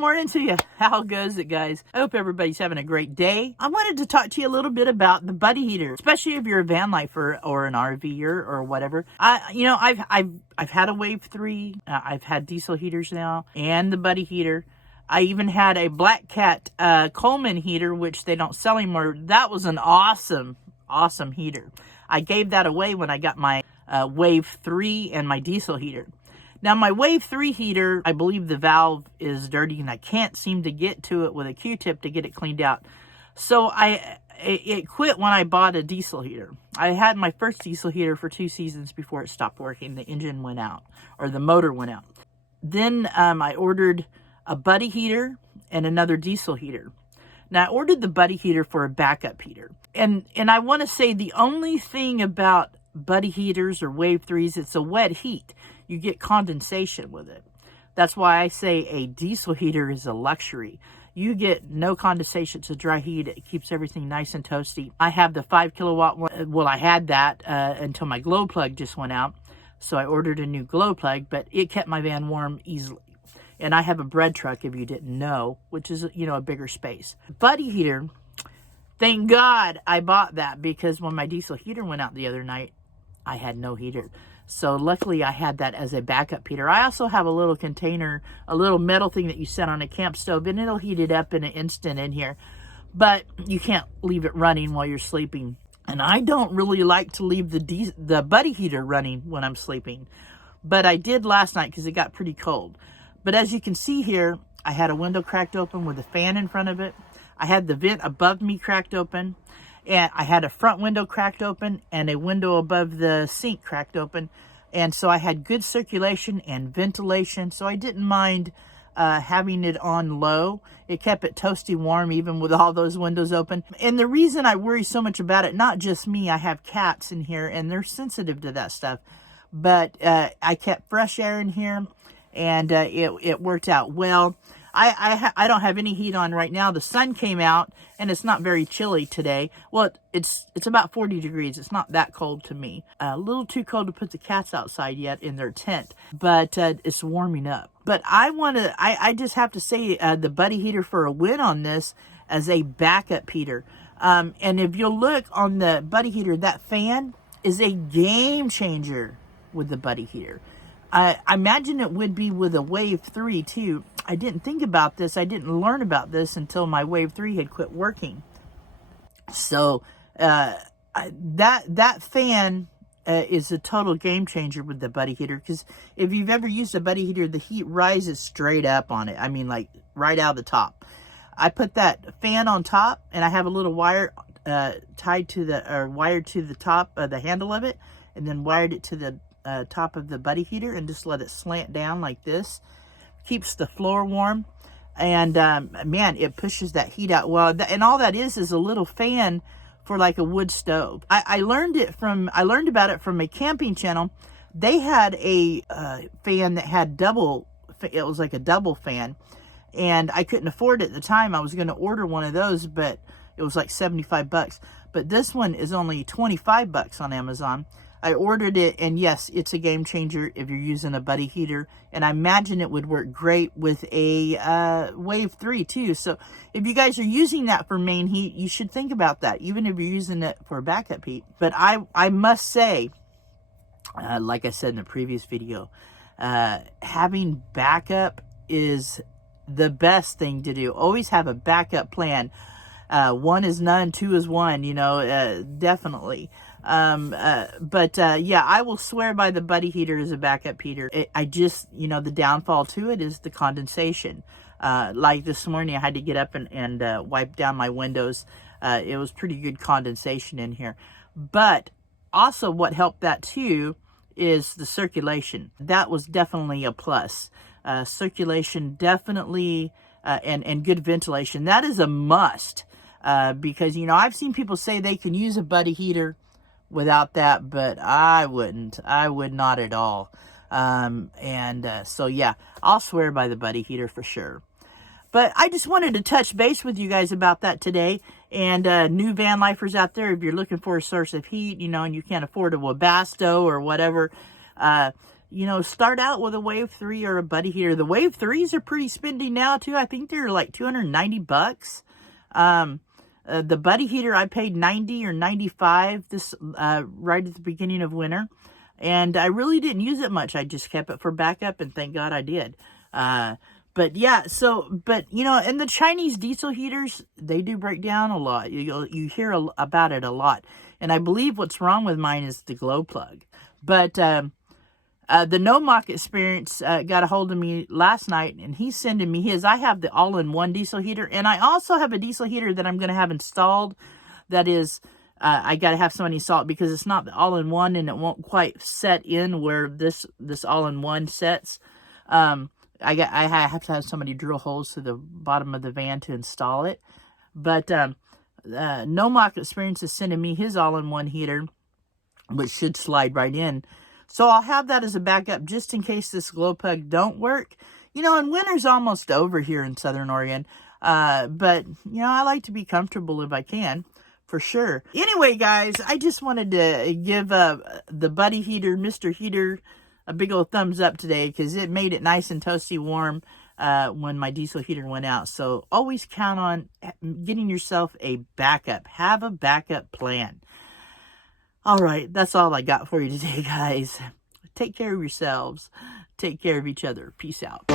morning to you. How goes it, guys? I hope everybody's having a great day. I wanted to talk to you a little bit about the buddy heater, especially if you're a van lifer or an RVer or whatever. I've had a Wave 3. I've had diesel heaters now and the buddy heater. I even had a Black Cat Coleman heater, which they don't sell anymore. That was an awesome heater. I gave that away when I got my Wave 3 and my diesel heater. Now, my Wave 3 heater, I believe the valve is dirty and I can't seem to get to it with a Q-tip to get it cleaned out. So it quit when I bought a diesel heater. I had my first diesel heater for 2 seasons before it stopped working. The engine went out, or the motor went out. Then I ordered a buddy heater and another diesel heater. Now, I ordered the buddy heater for a backup heater. And I want to say the only thing about buddy heaters or Wave 3s, it's a wet heat. You get condensation with it. That's why I say a diesel heater is a luxury. You get no condensation. It's a dry heat. It keeps everything nice and toasty. I have the 5 kilowatt one. Well, I had that until my glow plug just went out. So I ordered a new glow plug, but it kept my van warm easily. And I have a bread truck, if you didn't know, which is, a bigger space. Buddy heater, thank God I bought that, because when my diesel heater went out the other night, I had no heater. So luckily I had that as a backup heater. I also have a little container, a little metal thing that you set on a camp stove, and it'll heat it up in an instant in here. But you can't leave it running while you're sleeping. And I don't really like to leave the buddy heater running when I'm sleeping. But I did last night because it got pretty cold. But as you can see here, I had a window cracked open with a fan in front of it. I had the vent above me cracked open. And I had a front window cracked open and a window above the sink cracked open. And so I had good circulation and ventilation. So I didn't mind having it on low. It kept it toasty warm even with all those windows open. And the reason I worry so much about it, not just me, I have cats in here and they're sensitive to that stuff. But I kept fresh air in here and it worked out well. I don't have any heat on right now. The sun came out and it's not very chilly today. Well, it's about 40 degrees. It's not that cold to me. A little too cold to put the cats outside yet in their tent, but it's warming up. But I just have to say the buddy heater for a win on this as a backup heater. And if you'll look on the buddy heater, that fan is a game changer with the buddy heater. I imagine it would be with a Wave 3 too. I didn't think about this. I didn't learn about this until my Wave 3 had quit working. So that fan is a total game changer with the buddy heater, because if you've ever used a buddy heater, the heat rises straight up on it. I mean, like right out of the top. I put that fan on top, and I have a little wire wired to the top of the handle of it, and then wired it to the top of the buddy heater and just let it slant down like this. Keeps the floor warm, and man, it pushes that heat out well. And all that is a little fan for like a wood stove. I learned about it from a camping channel. They had a fan that had it was like a double fan, and I couldn't afford it at the time. I was going to order one of those, but it was like $75. But this one is only $25 on Amazon. I ordered it, and yes, it's a game changer if you're using a buddy heater, and I imagine it would work great with a Wave 3 too. So if you guys are using that for main heat, you should think about that, even if you're using it for backup heat. But I must say, like I said in the previous video, having backup is the best thing to do. Always have a backup plan. 1 is none, 2 is 1, definitely. Yeah, I will swear by the buddy heater as a backup heater. The downfall to it is the condensation. Like this morning, I had to get up and wipe down my windows. It was pretty good condensation in here. But also what helped that too is the circulation. That was definitely a plus. Circulation definitely, and good ventilation. That is a must. Because, I've seen people say they can use a buddy heater without that, but I wouldn't. I would not at all. So yeah, I'll swear by the buddy heater for sure. But I just wanted to touch base with you guys about that today. And new van lifers out there, if you're looking for a source of heat, and you can't afford a Webasto or whatever, you know, start out with a Wave 3 or a Buddy heater. The Wave 3s are pretty spendy now, too. I think they're like $290. The Buddy heater, I paid $90 or $95 this right at the beginning of winter. And I really didn't use it much. I just kept it for backup, and thank God I did. But yeah, but you know, and the Chinese diesel heaters, they do break down a lot. You hear about it a lot. And I believe what's wrong with mine is the glow plug. But the Nomok Experience got a hold of me last night, and he's sending me his. I have the all-in-one diesel heater, and I also have a diesel heater that I'm going to have installed. That is, I got to have somebody install it because it's not the all-in-one, and it won't quite set in where this all-in-one sets. I have to have somebody drill holes to the bottom of the van to install it. But Nomok Experience is sending me his all-in-one heater, which should slide right in. So I'll have that as a backup just in case this glow plug don't work. You know, and winter's almost over here in Southern Oregon. But, you know, I like to be comfortable if I can, for sure. Anyway, guys, I just wanted to give the Buddy heater, Mr. Heater, a big old thumbs up today because it made it nice and toasty warm when my diesel heater went out. So always count on getting yourself a backup. Have a backup plan. All right, that's all I got for you today, guys. Take care of yourselves. Take care of each other. Peace out.